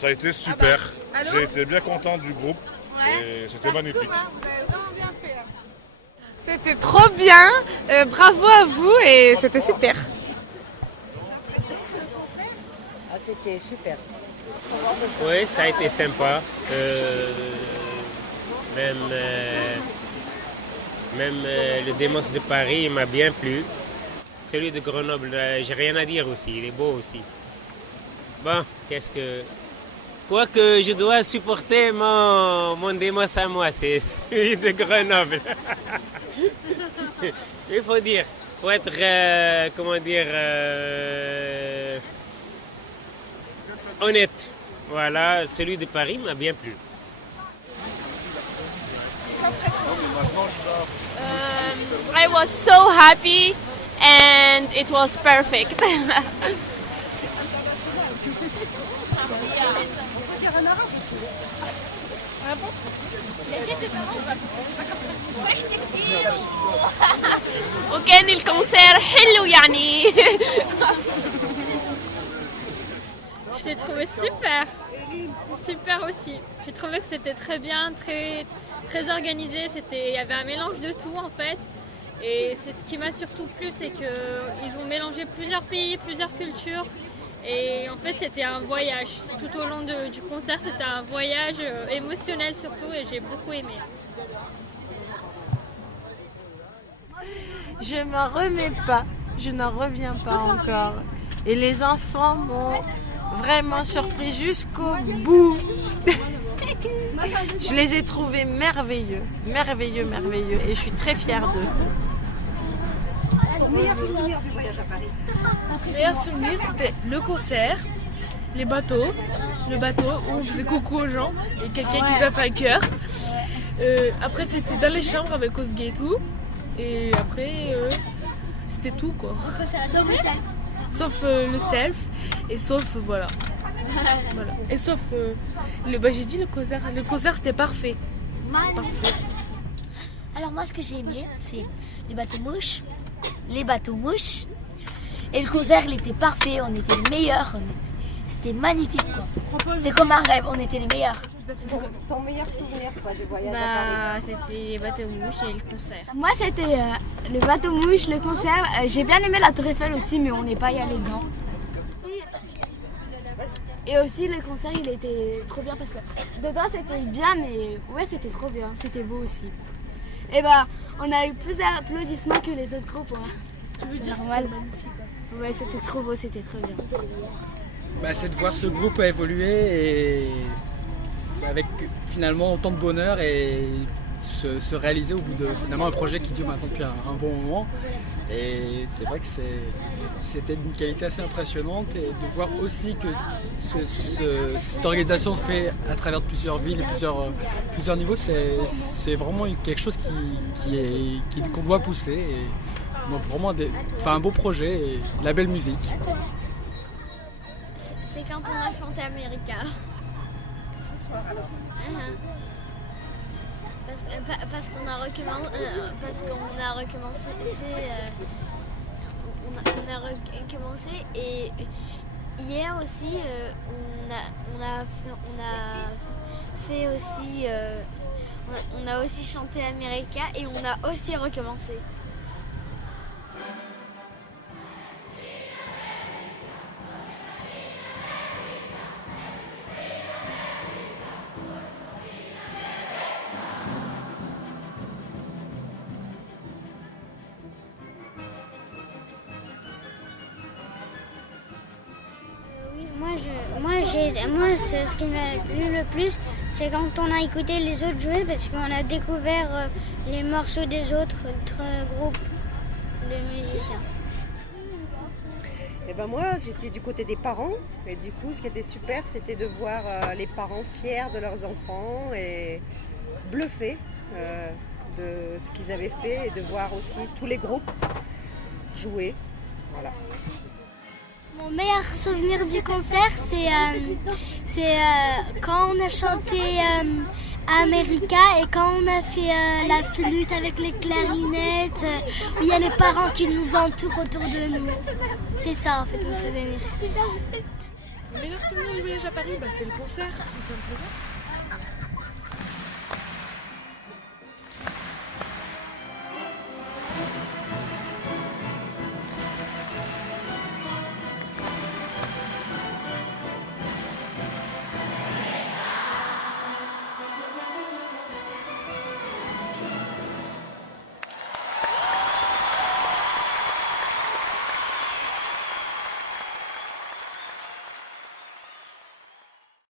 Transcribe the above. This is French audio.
Ça a été super. J'ai été bien content du groupe et c'était magnifique. Vous avez vraiment bien fait. C'était trop bien. Bravo à vous et c'était super. Ah, c'était super. Oui, ça a été sympa. Même le Démos de Paris il m'a bien plu. Celui de Grenoble, j'ai rien à dire aussi, il est beau aussi. Bon, quoique je dois supporter mon Démos à moi, c'est celui de Grenoble. Il faut dire, faut être, honnête. Voilà, celui de Paris m'a bien plu. I was so happy and it was perfect. وكان الكونسير حلو يعني. Je l'ai trouvé super, super aussi. J'ai trouvé que c'était très bien, très organisé. Il y avait un mélange de tout en fait. Et c'est ce qui m'a surtout plu, c'est qu'ils ont mélangé plusieurs pays, plusieurs cultures. Et en fait, c'était un voyage. Tout au long du concert, c'était un voyage émotionnel surtout, et j'ai beaucoup aimé. Je m'en remets pas. Je n'en reviens pas encore. Et les enfants m'ont vraiment surpris jusqu'au bout. Je les ai trouvés merveilleux. Merveilleux, merveilleux. Et je suis très fière d'eux. Ton meilleur souvenir du voyage à Paris? Le meilleur souvenir, c'était le concert, le bateau où on faisait coucou aux gens et quelqu'un qui nous a fait un cœur. Après, c'était dans les chambres avec Osgay et tout. Et après, c'était tout quoi. Sauf le self. Sauf le self et sauf voilà. Et sauf j'ai dit le concert c'était parfait. Parfait. Alors moi ce que j'ai aimé c'est les bateaux mouches et le concert il était parfait, on était les meilleurs, c'était magnifique quoi. C'était comme un rêve, on était les meilleurs. Ton meilleur souvenir quoi, du voyage à Paris? C'était les bateaux mouches et le concert. Moi c'était le bateau mouche, le concert, j'ai bien aimé la Tour Eiffel aussi mais on n'est pas y allé dedans. Et aussi le concert il était trop bien parce que dedans c'était bien mais ouais c'était trop bien, c'était beau aussi. Et bah on a eu plus d'applaudissements que les autres groupes. Ouais. Tu veux dire normal. Ouais c'était trop beau, c'était très bien. C'est de voir ce groupe évoluer et avec finalement autant de bonheur et se réaliser au bout de finalement un projet qui dure maintenant depuis un bon moment. Et c'est vrai que c'était d'une qualité assez impressionnante et de voir aussi que cette organisation se fait à travers plusieurs villes et plusieurs niveaux, c'est vraiment quelque chose qu'on doit pousser. Et donc vraiment un beau projet et la belle musique. C'est quand on a chanté America. Ce soir alors. Parce qu'on a recommencé, on a recommencé et hier aussi on a aussi chanté America et on a aussi recommencé. Moi, ce qui m'a plu le plus, c'est quand on a écouté les autres jouer parce qu'on a découvert les morceaux des autres groupes de musiciens. Et moi, j'étais du côté des parents et du coup, ce qui était super, c'était de voir les parents fiers de leurs enfants et bluffés de ce qu'ils avaient fait et de voir aussi tous les groupes jouer. Voilà. Mon meilleur souvenir du concert, c'est quand on a chanté America et quand on a fait la flûte avec les clarinettes, où il y a les parents qui nous entourent autour de nous. C'est ça en fait mon souvenir. Le meilleur souvenir du voyage à Paris, c'est le concert, tout simplement.